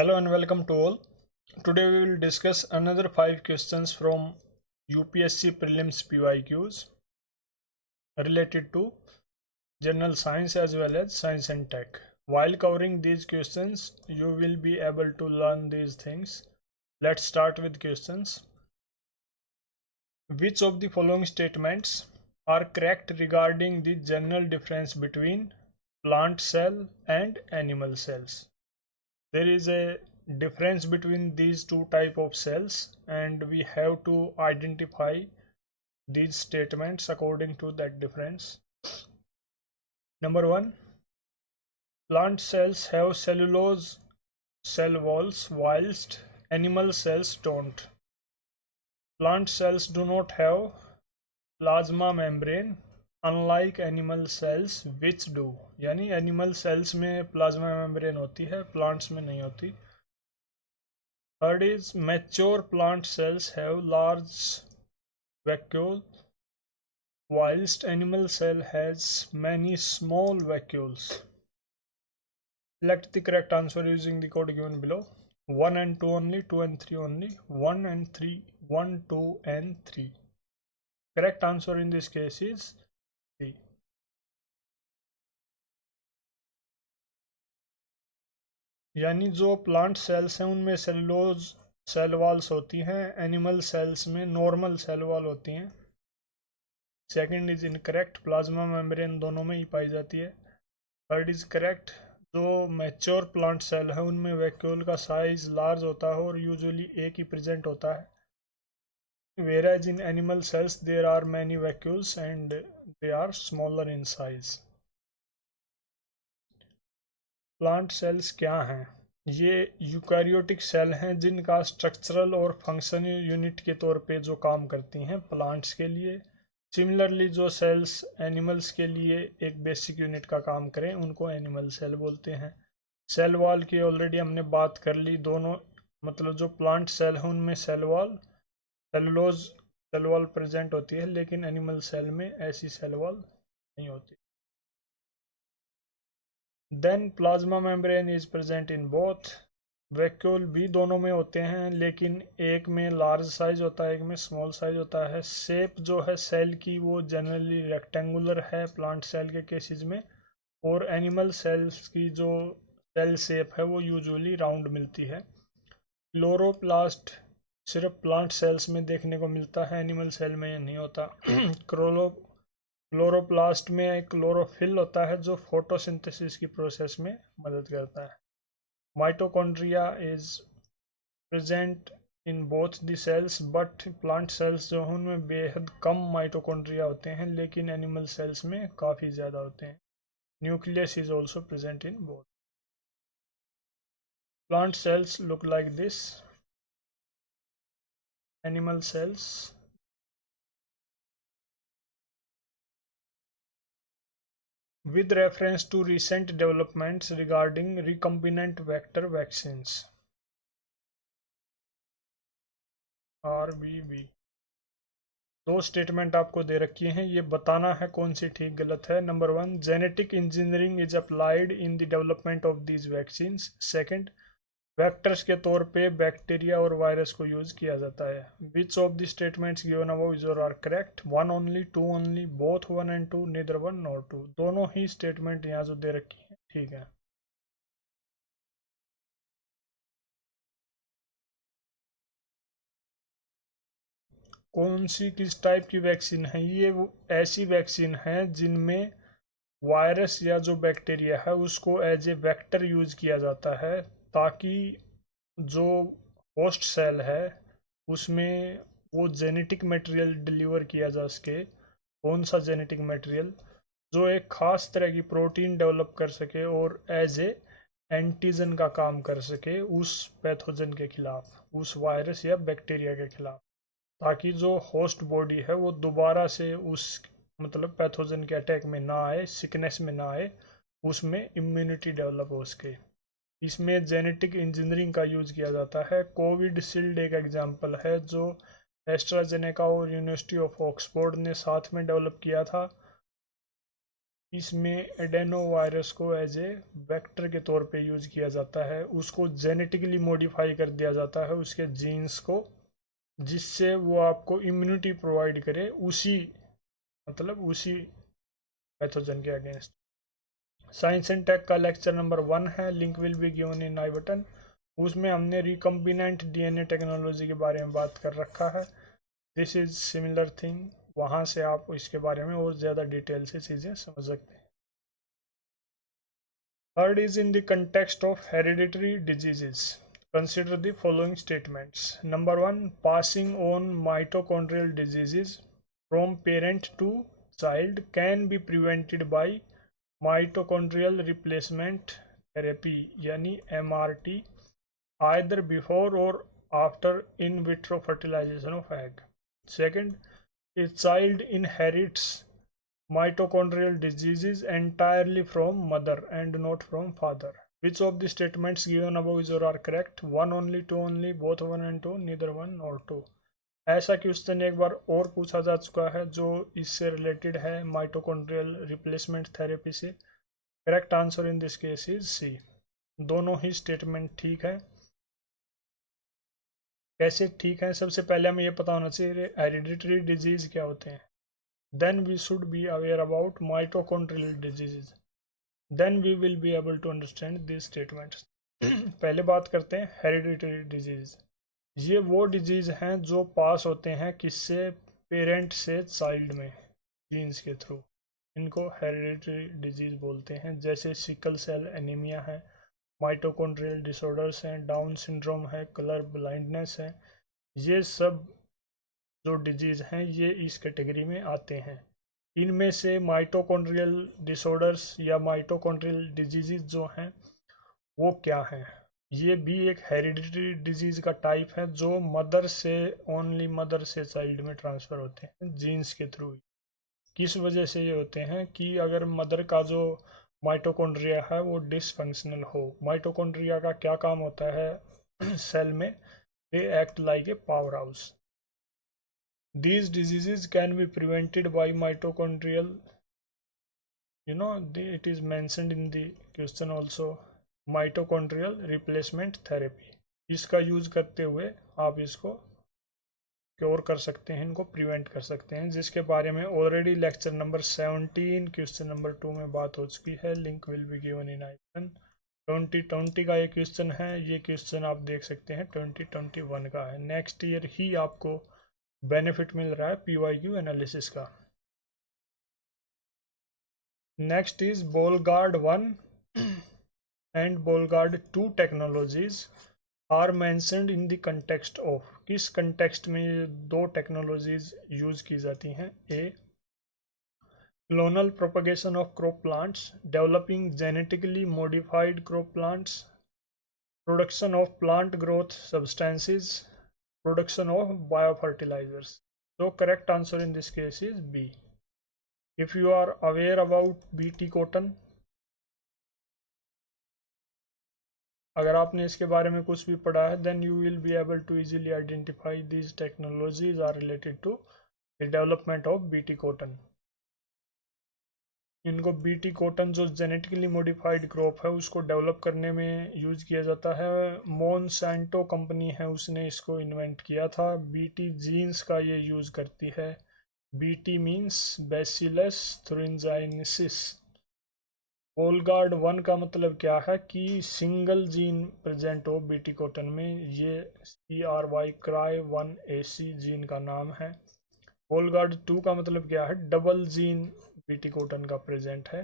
Hello and welcome to all. Today we will discuss another 5 questions from UPSC Prelims PYQs related to general science as well as science and tech. While covering these questions, you will be able to learn these things. Let's start with questions. Which of the following statements are correct regarding the general difference between plant cell and animal cells? There is a difference between these two type of cells and we have to identify these statements according to that difference. Number 1, plant cells have cellulose cell walls whilst animal cells don't. Plant cells do not have plasma membrane unlike animal cells which do, यानी animal cells में plasma membrane होती है, plants में नहीं होती. Third is mature plant cells have large vacuole whilst animal cell has many small vacuoles. Select the correct answer using the code given below. 1 and 2 only, 2 and 3 only, 1 and 3, 1, 2 and 3. Correct answer in this case is C. यानी जो plant cells हैं उनमें cellulose cell walls होती हैं, animal cells में normal cell wall होती हैं. Second is incorrect, plasma membrane दोनों में ही पाई जाती है. थर्ड इज करेक्ट, जो मैच्योर प्लांट सेल है उनमें वैक्यूल का साइज लार्ज होता है और यूजुअली एक ही प्रेजेंट होता है. whereas in animal cells there are many vacuoles and they are smaller in size. Plant cells क्या हैं? ये यूकैरियोटिक सेल हैं जिनका स्ट्रक्चरल और फंक्शनल यूनिट के तौर पे जो काम करती हैं प्लांट्स के लिए. सिमिलरली जो सेल्स एनिमल्स के लिए एक बेसिक यूनिट का काम करें उनको एनिमल सेल बोलते हैं. सेल वॉल की ऑलरेडी हमने बात कर ली. दोनों मतलब जो प्लांट सेल हैं उनमें cell wall cellulose cell wall present होती है, लेकिन एनिमल सेल में ऐसी सेल वॉल नहीं होती. Then plasma membrane is present in both. Vacuole भी दोनों में होते हैं, लेकिन एक में लार्ज साइज होता है, एक में स्मॉल साइज होता है. शेप जो है सेल की वो जनरली रेक्टेंगुलर है प्लांट सेल के केसेस में, और एनिमल सेल्स की जो सेल शेप है वो यूजुअली राउंड मिलती है. क्लोरोप्लास्ट सिर्फ प्लांट सेल्स में देखने को मिलता है, एनिमल सेल में नहीं होता. क्लोरोप्लास्ट में एक क्लोरोफिल होता है जो फोटोसिंथेसिस की प्रोसेस में मदद करता है. Mitochondria is present in both the cells but plant cells जो हैं उनमें बेहद कम माइटोकॉन्ड्रिया होते हैं, लेकिन एनिमल सेल्स में काफ़ी ज़्यादा होते हैं. Nucleus is also present in both. Plant cells look like this. Animal cells with reference to recent developments regarding recombinant vector vaccines RBV. दो स्टेटमेंट आपको दे रखी हैं, ये बताना है कौन सी ठीक गलत है. Number 1, genetic engineering is applied in the development of these vaccines. Second, vectors के तौर पे बैक्टीरिया और वायरस को यूज किया जाता है. Which of the statements given above is और are correct? 1 only, 2 only, both 1 and 2, neither 1 nor 2. दोनों ही स्टेटमेंट यहाँ जो दे रखी है ठीक है. कौन सी किस टाइप की वैक्सीन है? ये वो ऐसी वैक्सीन है जिनमें वायरस या जो बैक्टीरिया है उसको एज ए वेक्टर यूज किया जाता है, ताकि जो होस्ट सेल है उसमें वो जेनेटिक मटेरियल डिलीवर किया जा सके. कौन सा जेनेटिक मटेरियल? जो एक ख़ास तरह की प्रोटीन डेवलप कर सके और एज ए एंटीजन का काम कर सके उस पैथोजन के खिलाफ, उस वायरस या बैक्टीरिया के खिलाफ, ताकि जो होस्ट बॉडी है वो दोबारा से उस मतलब पैथोजन के अटैक में ना आए, सिकनेस में ना आए, उसमें इम्यूनिटी डेवलप हो सके. इसमें जेनेटिक इंजीनियरिंग का यूज किया जाता है. कोविशील्ड एक एग्जांपल है जो एस्ट्राजेनेका और यूनिवर्सिटी ऑफ ऑक्सफोर्ड ने साथ में डेवलप किया था. इसमें एडेनो वायरस को एज ए वेक्टर के तौर पे यूज़ किया जाता है, उसको जेनेटिकली मॉडिफाई कर दिया जाता है उसके जीन्स को, जिससे वो आपको इम्यूनिटी प्रोवाइड करे उसी पैथोजन के अगेंस्ट। साइंस एंड टेक का लेक्चर नंबर 1 है, link will be given in I button. उसमें हमने रिकम्बिनेंट डीएनए टेक्नोलॉजी के बारे में बात कर रखा है। दिस इज सिमिलर थिंग, वहाँ से आप इसके बारे में और ज़्यादा डिटेल से चीज़ें समझ सकते हैं। Third is in the context of hereditary diseases, consider the following statements. Number 1, passing on mitochondrial diseases from parent to child can be prevented by mitochondrial replacement therapy यानी MRT, either before or after in vitro fertilization of egg. Second, a child inherits mitochondrial diseases entirely from mother and not from father. Which of the statements given above is or are correct? One only, two only, both one and two, neither one or two. ऐसा question एक बार और पूछा जा चुका है जो इससे related है माइटोकॉन्ड्रियल रिप्लेसमेंट थेरेपी से। Correct answer in this case is C. दोनों ही स्टेटमेंट ठीक है। कैसे ठीक है? सबसे पहले हमें ये पता होना चाहिए हेरिडिटरी डिजीज क्या होते हैं। Then we should be aware about mitochondrial diseases, then we will be able to understand this statements. पहले बात करते हैं हेरिडिटरी डिजीज। ये वो डिजीज हैं जो पास होते हैं किससे? पेरेंट से चाइल्ड में, जीन्स के थ्रू। इनको हेरिडिटरी डिजीज बोलते हैं। जैसे सिकल सेल एनीमिया है, माइटोकॉन्ड्रियल डिसऑर्डर्स हैं, डाउन सिंड्रोम है, कलर ब्लाइंडनेस है। ये सब जो डिजीज़ हैं ये इस कैटेगरी में आते हैं। इनमें से माइटोकॉन्ड्रियल डिसऑर्डर्स या माइटोकॉन्ड्रियल डिजीज़ जो हैं वो क्या हैं? ये भी एक हेरिडिटरी डिजीज़ का टाइप है जो मदर से, ओनली मदर से चाइल्ड में ट्रांसफ़र होते हैं जीन्स के थ्रू। किस वजह से ये होते हैं? कि अगर मदर का जो माइटोकॉन्ड्रिया है वो डिसफंक्शनल हो। माइटोकॉन्ड्रिया का क्या काम होता है सेल में? They act like a power house. These diseases can be prevented by mitochondrial, it is mentioned in the question also, mitochondrial replacement therapy. इसका यूज करते हुए आप इसको क्योर कर सकते हैं, इनको प्रिवेंट कर सकते हैं, जिसके बारे में already lecture number 17 question number 2 में बात हो चुकी है। Link will be given in icon. 2020 का ये क्वेश्चन है, ये क्वेश्चन आप देख सकते हैं 2021 का है। नेक्स्ट ईयर ही आपको बेनिफिट मिल रहा है PYQ एनालिसिस का। Next is Bollgard 1 and Bollgard 2 technologies are mentioned in the context of. किस कंटेक्स्ट में ये दो टेक्नोलॉजीज यूज की जाती हैं? A, clonal propagation of crop plants, developing genetically modified crop plants, production of plant growth substances, production of biofertilizers. So correct answer in this case is B. If you are aware about BT cotton, अगर आपने इसके बारे में कुछ भी पढ़ा है, then you will be able to easily identify these technologies are related to the development of BT cotton. इनको बीटी कॉटन जो जेनेटिकली मॉडिफाइड क्रॉप है उसको डेवलप करने में यूज किया जाता है। मोनसेंटो कंपनी है उसने इसको इन्वेंट किया था। बीटी जीन्स का ये यूज करती है। BT means Bacillus thuringiensis. Bollgard 1 का मतलब क्या है? कि सिंगल जीन प्रेजेंट हो बीटी कॉटन में। ये CRY CRY1AC जीन का नाम है। बोलगार्ड 2 का मतलब क्या है? डबल जीन बीटी कॉटन का प्रेजेंट है।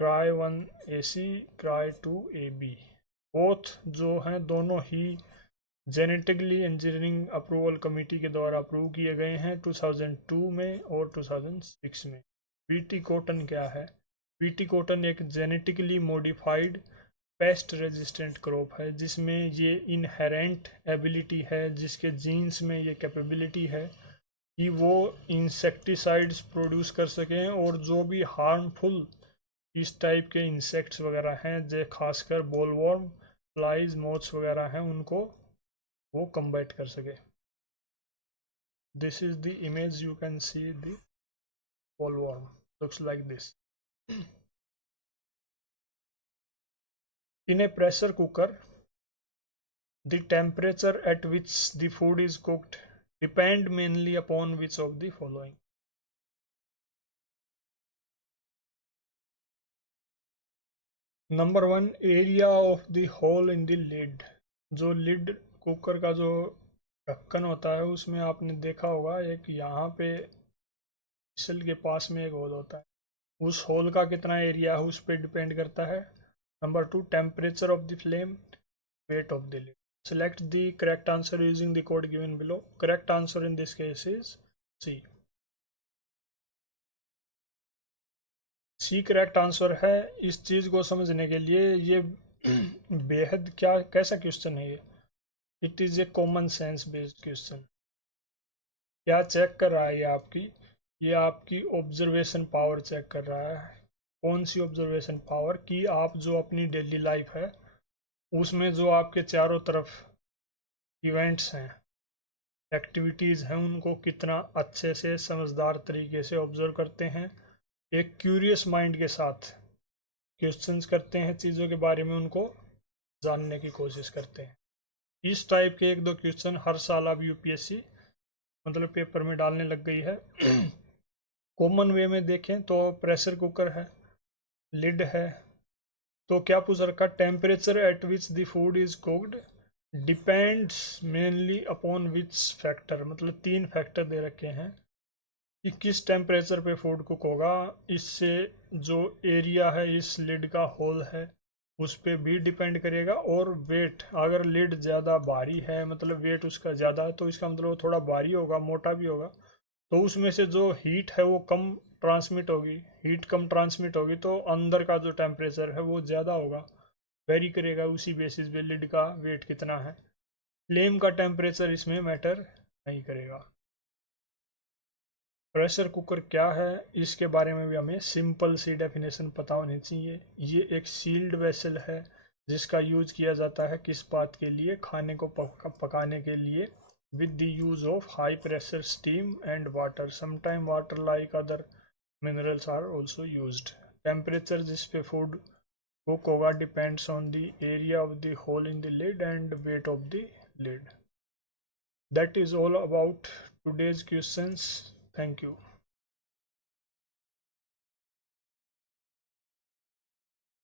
CRY1AC CRY2AB बोथ जो हैं दोनों ही जेनेटिकली इंजीनियरिंग अप्रूवल कमेटी के द्वारा अप्रूव किए गए हैं 2002 में और 2006 में। बीटी कॉटन क्या है? बीटी कॉटन एक genetically modified pest resistant crop है जिसमें ये इनहेरेंट एबिलिटी है, जिसके जीन्स में ये कैपेबिलिटी है कि वो इंसेक्टिसाइड्स प्रोड्यूस कर सकें और जो भी हार्मफुल इस टाइप के इंसेक्ट्स वगैरह हैं, जो खासकर बोलवर्म, फ्लाइज, मोथ्स वगैरह हैं, उनको वो कम्बैट कर सके। This is the image, you can see the bollworm looks like this. In a pressure cooker, the temperature at which the food is cooked depend mainly upon which of the following. Number 1, area of the hole in the lid. जो lid cooker का जो ढक्कन होता है उसमें आपने देखा होगा एक यहाँ पे फिसल के पास में एक होल होता है, उस होल का कितना एरिया है उस पर डिपेंड करता है। Number 2, temperature of the flame, weight of the lid. Select the correct answer using the code given below. Correct answer in this case is C. C correct answer है। इस चीज़ को समझने के लिए ये बेहद क्या कैसा क्वेश्चन है ये, it is a common sense based question. क्या चेक कर रहा है ये आपकी ऑब्जर्वेशन पावर चेक कर रहा है। कौन सी ऑब्जर्वेशन पावर की आप जो अपनी डेली लाइफ है उसमें जो आपके चारों तरफ इवेंट्स हैं, एक्टिविटीज़ हैं, उनको कितना अच्छे से समझदार तरीके से ऑब्जर्व करते हैं, एक क्यूरियस माइंड के साथ क्वेश्चंस करते हैं, चीज़ों के बारे में उनको जानने की कोशिश करते हैं। इस टाइप के 1-2 क्वेश्चन हर साल अब यूपीएससी मतलब पेपर में डालने लग गई है। कॉमन वे में देखें तो प्रेशर कुकर है, लिड है, तो क्या पूछ रखा, temperature at which the food is cooked depends mainly upon which factor, मतलब 3 फैक्टर दे रखे हैं कि किस टेम्परेचर पे फूड कुक होगा। इससे जो एरिया है इस लिड का होल है उस पर भी डिपेंड करेगा, और वेट, अगर लिड ज़्यादा भारी है मतलब वेट उसका ज़्यादा है तो इसका मतलब वो थोड़ा भारी होगा, मोटा भी होगा, तो उसमें से जो हीट है वो कम ट्रांसमिट होगी, हीट कम ट्रांसमिट होगी तो अंदर का जो टेम्परेचर है वो ज़्यादा होगा, वेरी करेगा उसी बेसिस पे लिड का वेट कितना है। फ्लेम का टेम्परेचर इसमें मैटर नहीं करेगा। प्रेशर कुकर क्या है इसके बारे में भी हमें सिंपल सी डेफिनेशन पता होनी चाहिए। ये एक सील्ड वेसल है जिसका यूज किया जाता है किस बात के लिए, खाने को पकाने के लिए, with the use of high pressure steam and water. Sometime water like other minerals are also used. Temperature जिस पे food cook होगा depends on the area of the hole in the lid and weight of the lid. That is all about today's questions. Thank you.